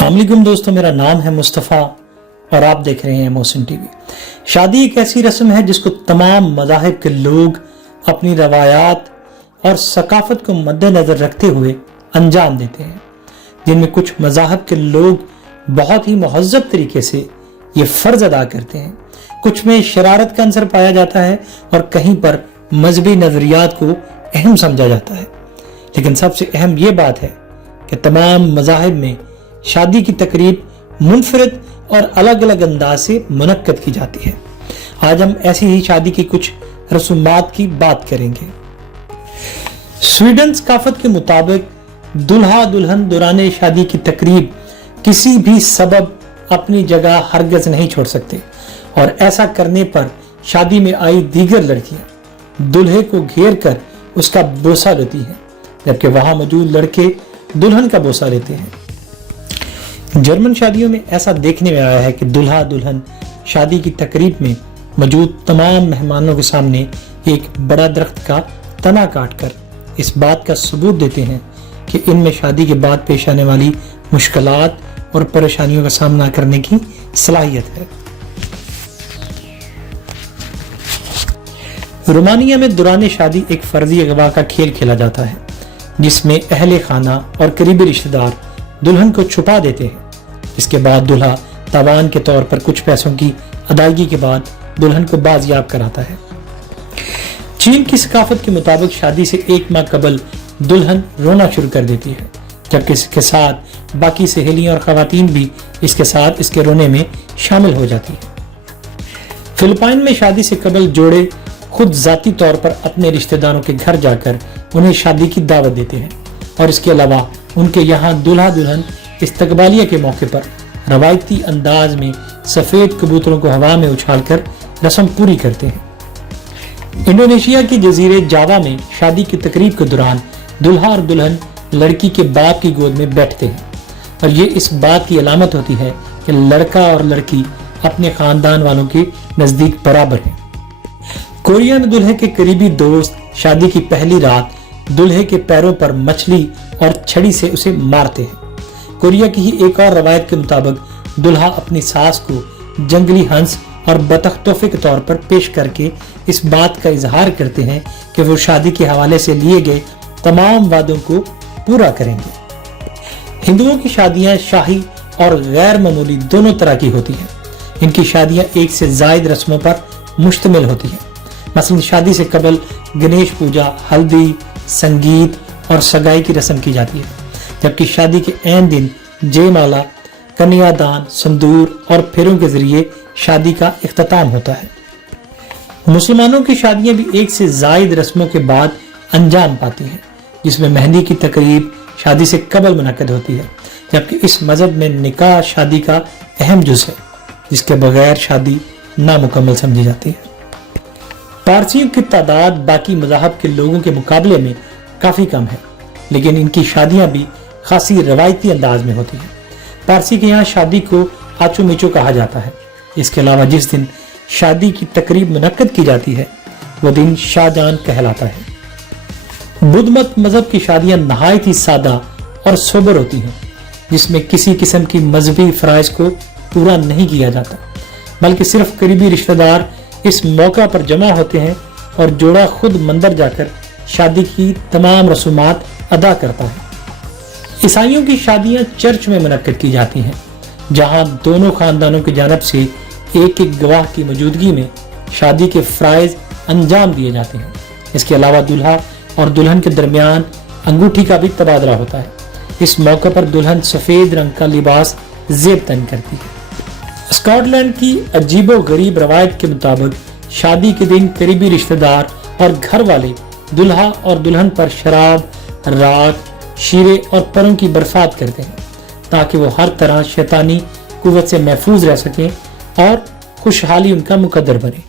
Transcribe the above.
अस्सलाम वालेकुम दोस्तों, मेरा नाम है मुस्तफ़ा और आप देख रहे हैं मोहसिन टीवी। शादी एक ऐसी रस्म है जिसको तमाम मज़ाहिब के लोग अपनी रवायात और सकाफत को मद्देनज़र रखते हुए अंजाम देते हैं, जिनमें कुछ मज़ाहिब के लोग बहुत ही महज़्ज़ब तरीके से ये फ़र्ज़ अदा करते हैं। कुछ में शरारत का अंसर पाया जाता है और कहीं पर मजहबी नज़रियात को अहम समझा जाता है। लेकिन सबसे अहम ये बात है कि तमाम मज़ाहिब में शादी की तकरीब मुनफरद और अलग अलग अंदाज से मुनक्कद की जाती है। आज हम ऐसी ही शादी की कुछ रसूमात की बात करेंगे। स्वीडन सकाफत के मुताबिक दुल्हा दुल्हन दौरान शादी की तकरीब किसी भी सबब अपनी जगह हरगज नहीं छोड़ सकते और ऐसा करने पर शादी में आई दीगर लड़कियां दुल्हे को घेर कर उसका बोसा लेती हैं, जबकि वहां मौजूद लड़के दुल्हन का बोसा लेते हैं। जर्मन शादियों में ऐसा देखने में आया है कि दुल्हा दुल्हन शादी की तकरीब में मौजूद तमाम मेहमानों के सामने एक बड़ा दरख्त का तना काटकर इस बात का सबूत देते हैं कि इनमें शादी के बाद पेश आने वाली मुश्किलात और परेशानियों का सामना करने की सलाहियत है। रोमानिया में दौरान शादी एक फर्जी अगवा का खेल खेला जाता है, जिसमें अहले खाना और करीबी रिश्तेदार दुल्हन को छुपा देते हैं। इसके बाद दूल्हा तावान के तौर पर कुछ पैसों की अदायगी के बाद दुल्हन को बाजियाब कराता है। चीन की सकाफत के मुताबिक शादी से एक माह कबल दुल्हन रोना शुरू कर देती है, जबकि इसके साथ बाकी सहेलियां और खवातीन भी इसके साथ इसके रोने में शामिल हो जाती है। फिलिपाइन में शादी से कबल जोड़े खुद जाती तौर पर अपने रिश्तेदारों के घर जाकर उन्हें शादी की दावत देते हैं और इसके अलावा उनके यहाँ दूल्हा दुल्हन इस्तकबालिया के मौके पर रवायती अंदाज में सफेद कबूतरों को हवा में उछालकर रस्म पूरी करते हैं। इंडोनेशिया के जजीरे जावा में शादी की तकरीब के दौरान दूल्हा और दुल्हन लड़की के बाप की गोद में बैठते हैं और ये इस बात की अलामत होती है कि लड़का और लड़की अपने खानदान वालों के नजदीक बराबर हैं। कोरिया में दूल्हे के करीबी दोस्त शादी की पहली रात दूल्हे के पैरों पर मछली और छड़ी से उसे मारते हैं। कोरिया की ही एक और रवायत के मुताबिक दूल्हा अपनी सास को जंगली हंस और बतख तोहफे के तौर पर पेश करके इस बात का इजहार करते हैं कि वो शादी के हवाले से लिए गए तमाम वादों को पूरा करेंगे। हिंदुओं की शादियां शाही और गैर मामूली दोनों तरह की होती हैं। इनकी शादियां एक से जायद रस्मों पर मुश्तमिल होती हैं। मसलन शादी से कबल गणेश पूजा, हल्दी, संगीत और सगाई की रस्म की जाती है, जबकि शादी के ऐन दिन जयमाला, कन्यादान, संदूर और फेरों के जरिए शादी का इख्तिताम होता है। मुसलमानों की शादियां भी एक से जायद रस्मों के बाद अंजाम पाती हैं, जिसमें मेहंदी की तकरीब शादी से कबल मुनक्कद होती है, जबकि इस मजहब में निकाह शादी का अहम जुज़ है, जिसके बगैर शादी नामुकम्मल समझी जाती है। पारसियों की तादाद बाकी मज़ाहब के लोगों के मुकाबले में काफ़ी कम है, लेकिन इनकी शादियां भी खासी रवायती अंदाज में होती हैं। पारसी के यहाँ शादी को आचो मिचो कहा जाता है। इसके अलावा जिस दिन शादी की तकरीब मुनक्कद की जाती है वो दिन शाहजान कहलाता है। बुद्ध मत मजहब की शादियां नहायत ही सादा और सोबर होती हैं, जिसमें किसी किस्म की मजहबी फराइज को पूरा नहीं किया जाता, बल्कि सिर्फ करीबी रिश्तेदार इस मौका पर जमा होते हैं और जोड़ा खुद मंदिर जाकर शादी की तमाम रसूमात अदा करता है। ईसाइयों की शादियां चर्च में मुनक्कद की जाती हैं, जहां दोनों खानदानों की जानब से एक एक गवाह की मौजूदगी में शादी के फराइज अंजाम दिए जाते हैं। इसके अलावा दूल्हा और दुल्हन के दरमियान अंगूठी का भी तबादला होता है। इस मौके पर दुल्हन सफेद रंग का लिबास जेब तन करती है। स्कॉटलैंड की अजीबो गरीब रवायत के मुताबिक शादी के दिन करीबी रिश्तेदार और घर वाले दुल्हा और दुल्हन पर शराब, राख, शीरे और परों की बरसात करते हैं, ताकि वो हर तरह शैतानी कुव्वत से महफूज रह सकें और खुशहाली उनका मुकद्दर बने।